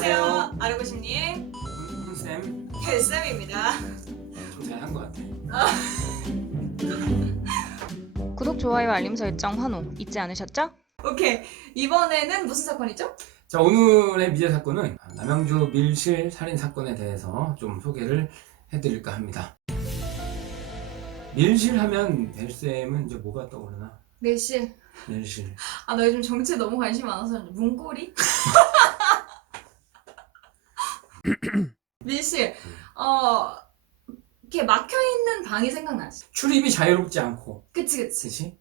안녕하세요. 알고 싶니? 쌤. 헬쌤입니다. 좀 잘한 것 같아. 구독, 좋아요, 알림 설정, 환호 잊지 않으셨죠? 오케이. 이번에는 무슨 사건이죠? 자, 오늘의 미제 사건은 남양주 밀실 살인 사건에 대해서 좀 소개를 해드릴까 합니다. 밀실 하면 벨쌤은 이제 뭐가 떠오르나? 밀실. 밀실. 아, 나 요즘 정치에 너무 관심 많아서 문고리? 밀실. 이렇게 막혀있는 방이 생각나지? 출입이 자유롭지 않고. 그치. 그치?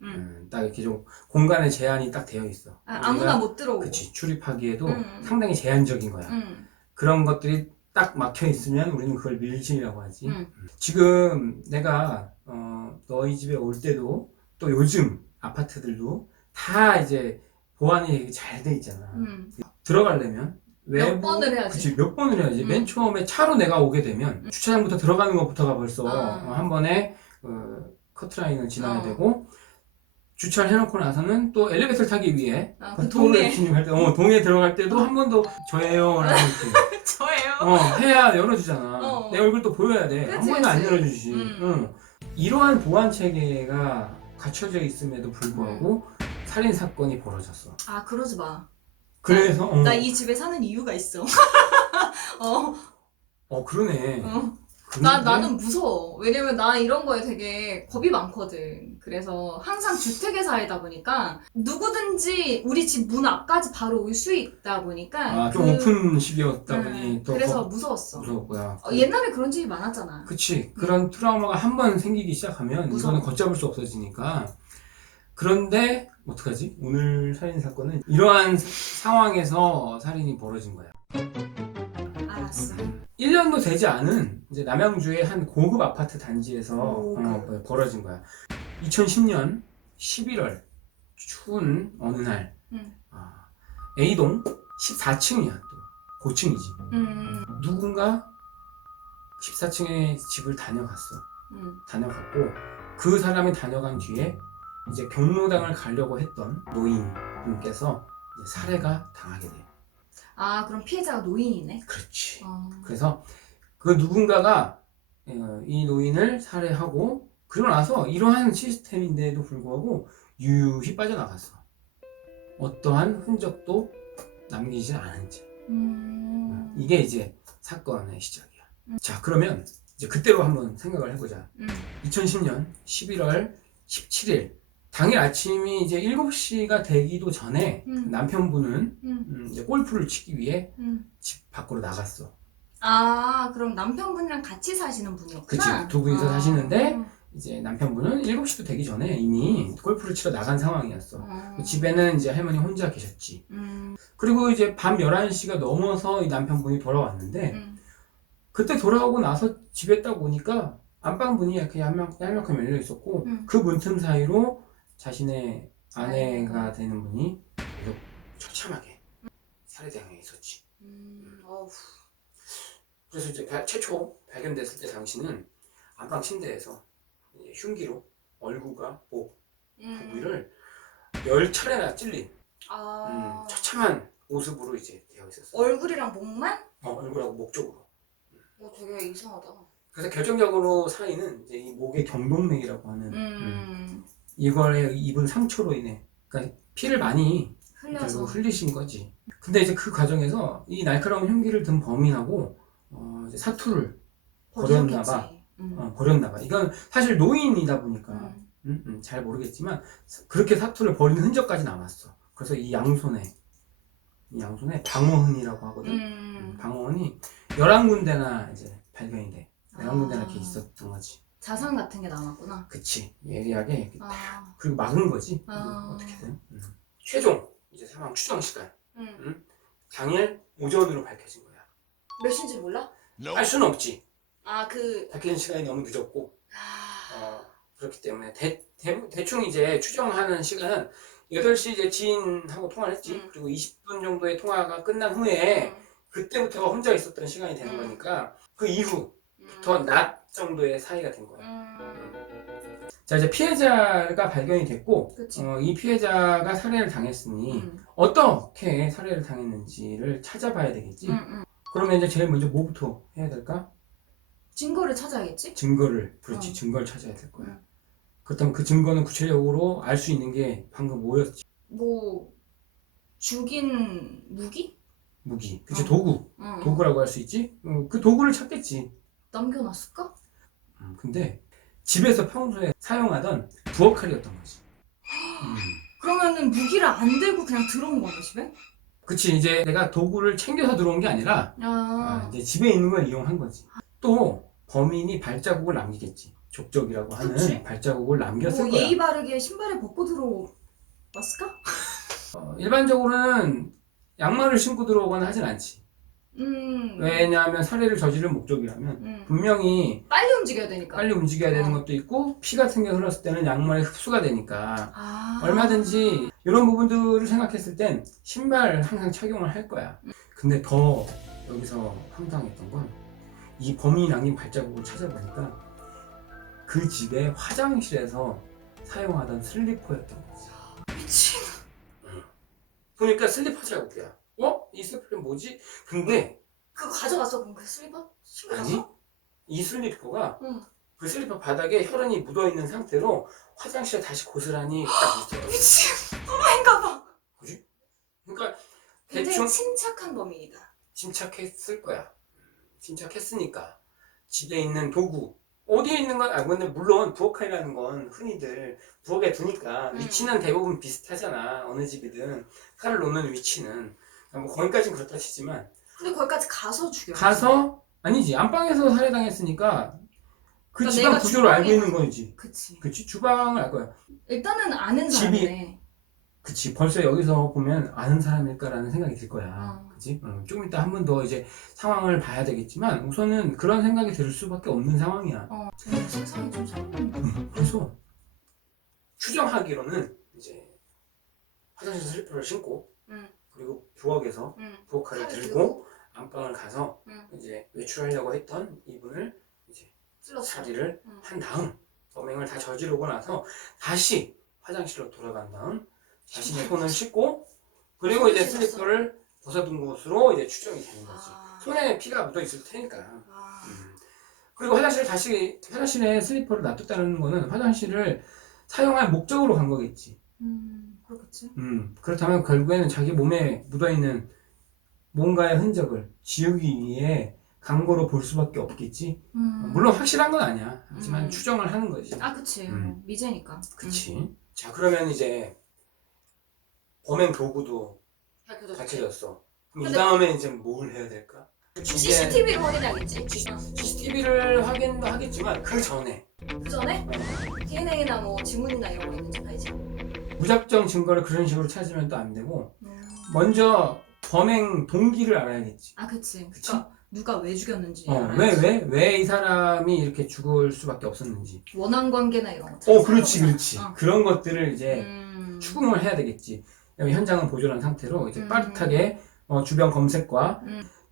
딱 이렇게 좀 공간의 제한이 딱 되어 있어. 아무나 못 들어오고. 그치. 출입하기에도 음. 상당히 제한적인 거야. 음. 그런 것들이 딱 막혀 있으면 우리는 그걸 밀실이라고 하지. 음. 지금 내가 너희 집에 올 때도 또 요즘 아파트들도 다 이제 보안이 잘 돼 있잖아. 들어가려면 몇 번을 해야지. 그치, 몇 번을 해야지. 맨 처음에 차로 내가 오게 되면 주차장부터 들어가는 것부터가 벌써 한 번에 커트라인을 지나야 되고, 주차를 해놓고 나서는 또 엘리베이터를 타기 위해 그 도로에 진입할 때, 동에 들어갈 때도 한 번 더 저예요 라고 이렇게 저예요. 해야 열어주잖아. 내 얼굴도 보여야 돼. 그치, 한 번은 안 그치. 열어주지. 이러한 보안 체계가 갖춰져 있음에도 불구하고 살인 사건이 벌어졌어. 아, 그러지 마. 그래서 나 이 집에 사는 이유가 있어. 그러네. 나는 무서워. 왜냐면 나 이런 거에 되게 겁이 많거든. 그래서 항상 주택에 살다 보니까 누구든지 우리 집 문 앞까지 바로 올 수 있다 보니까 좀 오픈식이었다 보니 또 그래서 무서웠어. 무서웠고요. 옛날에 그런 집이 많았잖아. 그치. 그런 트라우마가 한 번 생기기 시작하면 무서워. 이거는 걷잡을 수 없어지니까. 그런데 어떡하지? 오늘 살인 사건은 이러한 상황에서 살인이 벌어진 거야. 알았어. 1년도 되지 않은 이제 남양주의 한 고급 아파트 단지에서 오, 벌어진 거야. 2010년 11월 추운 어느 날 A동 14층이야. 또 고층이지. 누군가 14층의 집을 다녀갔어. 다녀갔고, 그 사람이 다녀간 뒤에 이제 경로당을 가려고 했던 노인분께서 이제 살해가 당하게 돼요. 아, 그럼 피해자가 노인이네? 그렇지. 그래서 그 누군가가 이 노인을 살해하고, 그러고 나서 이러한 시스템인데도 불구하고 유유히 빠져나갔어. 어떠한 흔적도 남기지 않은 채. 이게 이제 사건의 시작이야. 자, 그러면 이제 그때로 한번 생각을 해보자. 2010년 11월 17일 당일 아침이 이제 7시가 되기도 전에 남편분은 이제 골프를 치기 위해 집 밖으로 나갔어. 아, 그럼 남편분이랑 같이 사시는 분이었구나? 그치. 두 분이서 사시는데 이제 남편분은 7시도 되기 전에 이미 골프를 치러 나간 상황이었어. 집에는 이제 할머니 혼자 계셨지. 그리고 이제 밤 11시가 넘어서 이 남편분이 돌아왔는데, 그때 돌아오고 나서 집에 딱 오니까 안방문이 그냥 얄명하게 열려 있었고, 그 문틈 사이로 자신의 아내가 되는 분이 계속 처참하게 살해당해 있었지. 그래서 이제 최초 발견됐을 때 당시는 안방 침대에서 흉기로 얼굴과 목, 부위를 10차례나 찔린 처참한 모습으로 이제 되어 있었어. 얼굴이랑 목만? 얼굴하고 목 쪽으로. 되게 이상하다. 그래서 결정적으로 살인은 이제 이 목의 경동맥이라고 하는 이거에 입은 상처로 인해, 그러니까 피를 많이 흘려서 흘리신 거지. 근데 이제 그 과정에서 이 날카로운 흉기를 든 범인하고 이제 사투를 벌였나봐. 버렸나봐. 이건 사실 노인이다 보니까 잘 모르겠지만 그렇게 사투를 벌인 흔적까지 남았어. 그래서 이 양손에 방어흔이라고 하거든. 방어흔이 11군데나 이제 발견이 돼. 11군데나 이렇게 있었던 거지. 자상 같은 게 남았구나. 그치. 예리하게 이렇게 딱. 그리고 막은 거지. 어떻게든. 최종 이제 사망 추정 시간. 당일 오전으로 밝혀진 거야. 몇 시인지 몰라? 알 수는 없지. 밝혀진 시간이 너무 늦었고, 그렇기 때문에 대충 이제 추정하는 시간은 8시 이제 지인하고 통화를 했지. 그리고 20분 정도의 통화가 끝난 후에 그때부터가 혼자 있었던 시간이 되는 거니까 그 이후부터 낮 정도의 사이가 된 거야. 자, 이제 피해자가 발견이 됐고, 그치. 이 피해자가 살해를 당했으니, 어떻게 살해를 당했는지를 찾아봐야 되겠지? 그러면 이제 제일 먼저 뭐부터 해야 될까? 증거를 찾아야겠지? 증거를, 그렇지, 어. 증거를 찾아야 될 거야. 그렇다면 그 증거는 구체적으로 알 수 있는 게 방금 뭐였지? 뭐 죽인 무기? 무기. 그치, 어. 도구. 응. 도구라고 할 수 있지? 그 도구를 찾겠지. 남겨놨을까? 근데 집에서 평소에 사용하던 부엌칼이었던 거지. 그러면은 무기를 안 들고 그냥 들어온 거네 집에? 그치, 이제 내가 도구를 챙겨서 들어온 게 아니라, 이제 집에 있는 걸 이용한 거지. 또 범인이 발자국을 남기겠지. 족적이라고 하는 그치? 발자국을 남겼을 뭐 거야. 예의 바르게 신발을 벗고 들어왔을까? 일반적으로는 양말을 신고 들어오거나 하진 않지. 왜냐하면 살해를 저지를 목적이라면 분명히 빨리 움직여야 되니까. 빨리 움직여야 되는 어. 것도 있고, 피 같은 게 흘렀을 때는 양말에 흡수가 되니까 아. 얼마든지 이런 부분들을 생각했을 땐 신발 항상 착용을 할 거야. 근데 더 여기서 황당했던 건 이 범인이 남긴 발자국을 찾아보니까 그 집의 화장실에서 사용하던 슬리퍼였던 거지. 미친. 보니까 슬리퍼 자국이야. 이 슬리퍼는 뭐지? 근데 그거 가져갔어 그럼 그 슬리퍼? 신고 아니, 갔어? 이 슬리퍼가 응. 그 슬리퍼 바닥에 혈흔이 묻어있는 상태로 화장실에 다시 고스란히 딱 있어. 미친. 범인가 봐. 그지? 그러니까 굉장히 대충 침착한 범인이다. 침착했을 거야. 침착했으니까 집에 있는 도구 어디에 있는 건 근데 물론 부엌칼이라는 건 흔히들 부엌에 두니까 위치는 대부분 비슷하잖아. 어느 집이든 칼을 놓는 위치는 뭐 거기까지는 그렇다 치지만 근데 거기까지 가서 죽여. 가서 아니지, 안방에서 살해당했으니까 그 그러니까 집안 내가 구조를 알고 주방에 있는 거지. 그치. 그치, 주방을 알 거야. 일단은 아는 집이- 사람이네. 그치, 벌써 여기서 보면 아는 사람일까라는 생각이 들 거야. 어. 그치? 조금 이따 한 번 더 이제 상황을 봐야 되겠지만 우선은 그런 생각이 들 수밖에 없는 상황이야. 세상이 좀 잘. 그래서 추정하기로는 이제 화장실 슬리퍼를 신고 응. 그리고 부엌에서 응. 부엌칼을 칼을 들고 안방을 가서 응. 이제 외출하려고 했던 이분을 이제 찔렀어. 살해를 응. 한 다음 범행을 다 저지르고 나서 다시 화장실로 돌아간 다음 자신의 손을 씻고 그리고 손을 이제 씻었어? 슬리퍼를 벗어둔 것으로 이제 추정이 되는 거지. 아. 손에 피가 묻어 있을 테니까. 아. 그리고 화장실에 슬리퍼를 놔뒀다는 거는 화장실을 사용할 목적으로 간 거겠지. 그렇겠지. 그렇다면 결국에는 자기 몸에 묻어있는 뭔가의 흔적을 지우기 위해 간 거로 볼 수밖에 없겠지. 물론 확실한 건 아니야. 하지만 추정을 하는 거지. 아 그치. 미제니까. 그치. 자, 그러면 이제 범행 도구도 밝혀졌지. 밝혀졌어. 그럼 이 근데- 다음에 이제 뭘 해야 될까? CCTV를 확인해야겠지. CCTV를 확인도 하겠지만 그 전에 그 전에 DNA나 뭐 지문이나 이런 거 있는지 봐야지. 무작정 증거를 그런 식으로 찾으면 또 안 되고 먼저 범행 동기를 알아야겠지. 아 그치. 그치? 그러니까 누가 왜 죽였는지. 왜 이 사람이 이렇게 죽을 수밖에 없었는지. 원한 관계나 이런 거. 그렇지. 어. 그런 것들을 이제 음. 추궁을 해야 되겠지. 현장은 보존한 상태로 이제 음. 빠듯하게 주변 검색과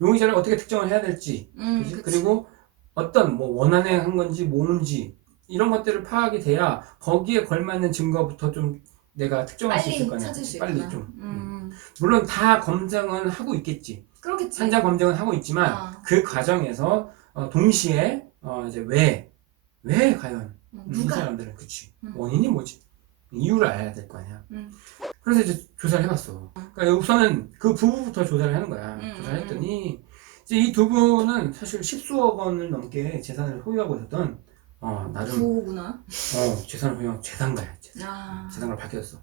용의자를 어떻게 특정을 해야 될지, 그치? 그치. 그리고 어떤 뭐 원한에 한 건지 뭔지 이런 것들을 파악이 돼야 거기에 걸맞는 증거부터 좀 내가 특정할 수 있을 빨리 거냐. 찾을 수 빨리 있구나. 좀. 물론 다 검증은 하고 있겠지. 그렇겠지. 현장 검증은 하고 있지만 그 과정에서 동시에 이제 왜 과연 이 누가? 사람들은 그치 원인이 뭐지? 이유를 알아야 될 거 아니야. 음. 그래서 이제 조사를 해봤어. 그러니까 우선은 그 부부부터 조사를 하는 거야. 조사를 음. 했더니 이제 이 두 분은 사실 10수억 원을 넘게 재산을 소유하고 있었던 나름 부구나. 재산을 소유한 재산가야. 아. 재산가로 밝혀졌어.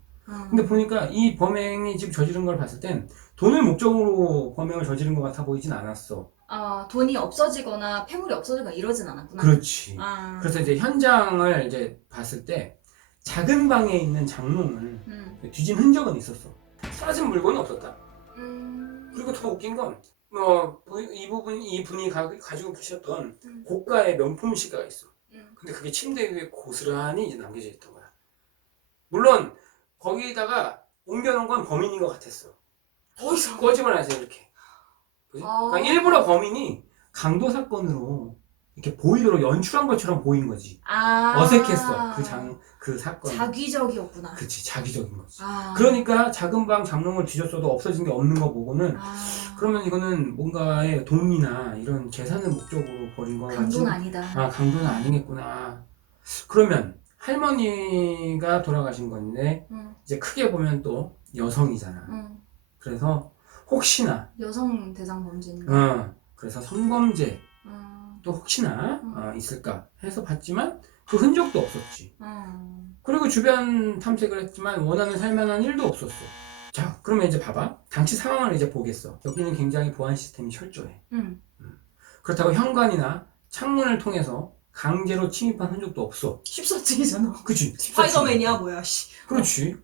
근데 보니까 이 범행이 지금 저지른 걸 봤을 땐 돈을 목적으로 범행을 저지른 것 같아 보이진 않았어. 아 돈이 없어지거나 폐물이 없어지거나 이러진 않았구나. 그렇지. 아. 그래서 이제 현장을 이제 봤을 때 작은 방에 있는 장롱을 뒤진 흔적은 있었어. 사라진 물건은 없었다. 그리고 더 웃긴 건 이분이 가지고 계셨던 고가의 명품 시계가 있어. 근데 그게 침대 위에 고스란히 이제 남겨져 있던 거야. 물론 거기다가 옮겨놓은 건 범인인 것 같았어. 더 이상. 거짓말 하세요 이렇게. 그지? 아. 그러니까 일부러 범인이 강도 사건으로 이렇게 보이도록 연출한 것처럼 보인 거지. 아. 어색했어. 그 사건. 자기적이었구나. 그치, 자기적인 거지. 아. 그러니까 작은 방 장롱을 뒤졌어도 없어진 게 없는 거 보고는 아. 그러면 이거는 뭔가의 돈이나 이런 재산을 목적으로 버린 거 같지. 강도는 아니다. 아, 강도는 아니겠구나. 그러면 할머니가 돌아가신 건데 응. 이제 크게 보면 또 여성이잖아. 응. 그래서 혹시나 여성 대상 범죄인가? 그래서 성범죄 또 혹시나 있을까 해서 봤지만 그 흔적도 없었지. 그리고 주변 탐색을 했지만 원하는 살만한 일도 없었어. 자, 그러면 이제 봐봐. 당시 상황을 이제 보겠어. 여기는 굉장히 보안 시스템이 철저해. 그렇다고 현관이나 창문을 통해서 강제로 침입한 흔적도 없어. 14층이잖아. 그치? 스파이더맨이야 뭐야 씨. 그렇지.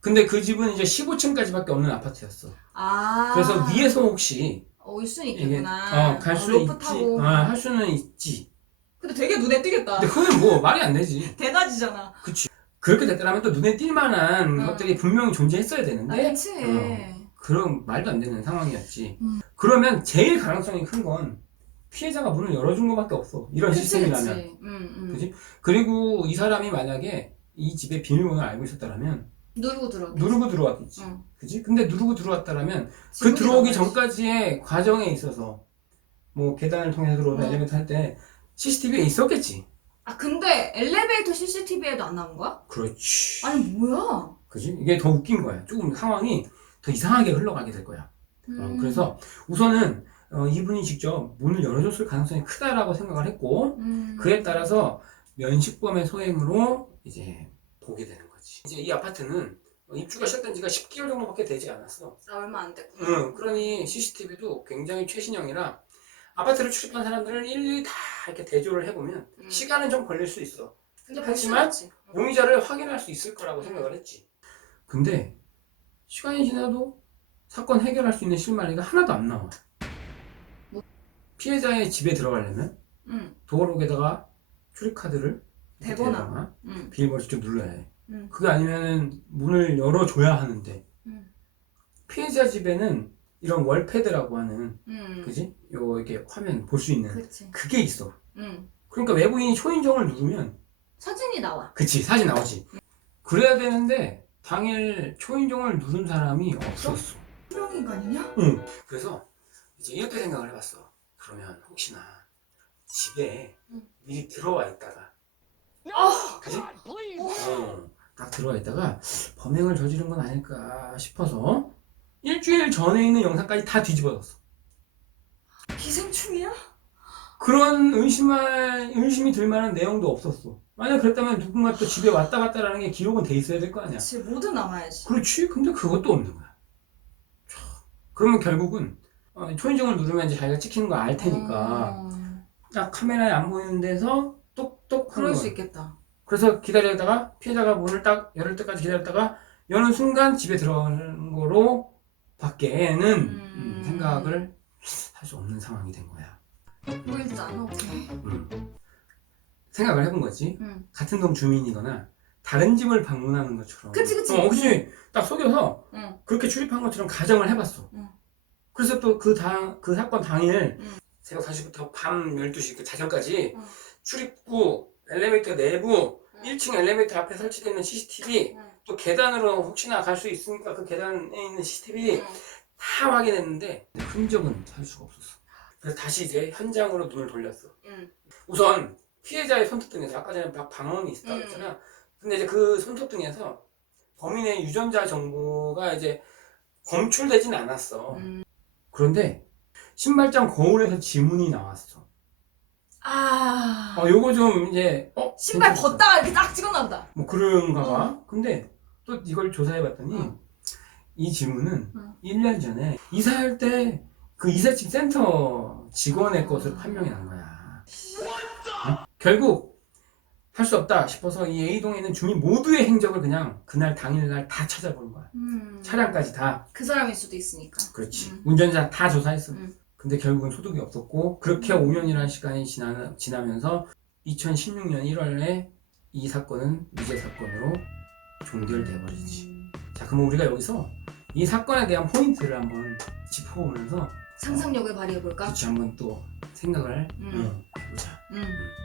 근데 그 집은 이제 15층까지밖에 없는 아파트였어. 아. 그래서 위에서 혹시 올 수는 이게 있겠구나. 갈 수 로프 있지. 타고. 할 수는 있지. 근데 되게 눈에 띄겠다. 근데 그건 뭐 말이 안 되지. 대낮이잖아. 그치. 그렇게 됐더라면 또 눈에 띌 만한 것들이 분명히 존재했어야 아, 되는데 그치. 그런 말도 안 되는 상황이었지. 그러면 제일 가능성이 큰 건 피해자가 문을 열어준 것밖에 없어. 이런 시스템이라면. 그치? 그리고 이 사람이 만약에 이 집의 비밀번호를 알고 있었다면 누르고 들어왔겠지. 그치? 근데 누르고 들어왔다라면 그 들어오기 전까지의 과정에 있어서 뭐 계단을 통해서 들어오다 엘리베이터 할 때 CCTV에 있었겠지. 아 근데 엘리베이터 CCTV에도 안 나온 거야? 그렇지. 아니 뭐야? 그치? 이게 더 웃긴 거야. 조금 상황이 더 이상하게 흘러가게 될 거야. 그래서 우선은 이분이 직접 문을 열어줬을 가능성이 크다라고 생각을 했고 그에 따라서 면식범의 소행으로 이제 보게 되는 거지. 이제 이 아파트는 입주가 시작된 지가 10개월 정도밖에 되지 않았어. 아 얼마 안 됐구나. 그러니 CCTV도 굉장히 최신형이라 아파트를 출입한 사람들을 일일이 다 이렇게 대조를 해보면 시간은 좀 걸릴 수 있어. 근데 하지만 볼수 있지. 용의자를 확인할 수 있을 거라고 생각을 했지. 근데 시간이 지나도 사건 해결할 수 있는 실마리가 하나도 안 나와. 뭐? 피해자의 집에 들어가려면 도어록에다가 출입카드를 대거나 비밀번호 직접 눌러야 해. 그게 아니면은 문을 열어줘야 하는데 피해자 집에는 이런 월패드라고 하는 그지? 요 이렇게 화면 볼 수 있는 그치. 그게 있어. 그러니까 외부인이 초인종을 누르면 사진이 나와. 그치 사진 나오지. 그래야 되는데 당일 초인종을 누른 사람이 없었어. 투명인간이냐? 응. 그래서 이제 이렇게 생각을 해봤어. 그러면 혹시나 집에 미리 들어와 있다가 그지? 딱 들어와 있다가 범행을 저지른 건 아닐까 싶어서 일주일 전에 있는 영상까지 다 뒤집어졌어. 기생충이야? 그런 의심이 들 만한 내용도 없었어. 만약 그랬다면 누군가 또 집에 왔다 갔다라는 게 기록은 돼 있어야 될 거 아니야. 그치, 뭐든 남아야지. 그렇지. 근데 그것도 없는 거야. 그러면 결국은 초인종을 누르면 이제 자기가 찍히는 거 알 테니까 딱 카메라에 안 보이는 데서 똑똑 그럴 수 있겠다. 그래서 기다리다가 피해자가 문을 딱 열을 때까지 기다렸다가 여는 순간 집에 들어가는 거로 밖에는 생각을 할 수 없는 상황이 된 거야. 보이잖아. 어떡해. 생각을 해본 거지. 같은 동 주민이거나 다른 집을 방문하는 것처럼. 그치. 그치. 딱 속여서 그렇게 출입한 것처럼 가정을 해봤어. 그래서 또 그 사건 당일 새벽 4시부터 밤 12시 그 자정까지 출입구, 엘리베이터 내부, 1층 엘리베이터 앞에 설치되어 있는 CCTV, 또 계단으로 혹시나 갈 수 있으니까 그 계단에 있는 CCTV 다 확인했는데 흔적은 찾을 수가 없었어. 그래서 다시 이제 현장으로 눈을 돌렸어. 우선 피해자의 손톱등에서 아까 전에 막 방언이 있었다고 했잖아. 근데 이제 그 손톱등에서 범인의 유전자 정보가 이제 검출되진 않았어. 그런데 신발장 거울에서 지문이 나왔어. 요거 좀 이제 신발 괜찮겠다. 벗다가 이렇게 딱 찍었나 보다. 뭐 그런가 봐. 근데 또 이걸 조사해봤더니 이 지문은 1년 전에 이사할 때 그 이삿짐 센터 직원의 것으로 판명이 난 거야. 결국 할 수 없다 싶어서 이 A동에 있는 주민 모두의 행적을 그냥 그날 당일날 다 찾아보는 거야. 차량까지 다. 그 사람일 수도 있으니까. 그렇지. 운전자 다 조사했어. 근데 결국은 소득이 없었고 그렇게 5년이라는 시간이 지나면서 2016년 1월에 이 사건은 무죄 사건으로 종결돼 버리지. 자, 그럼 우리가 여기서 이 사건에 대한 포인트를 한번 짚어보면서 상상력을 발휘해볼까? 그렇지 한번 또 생각을 해보자. 음.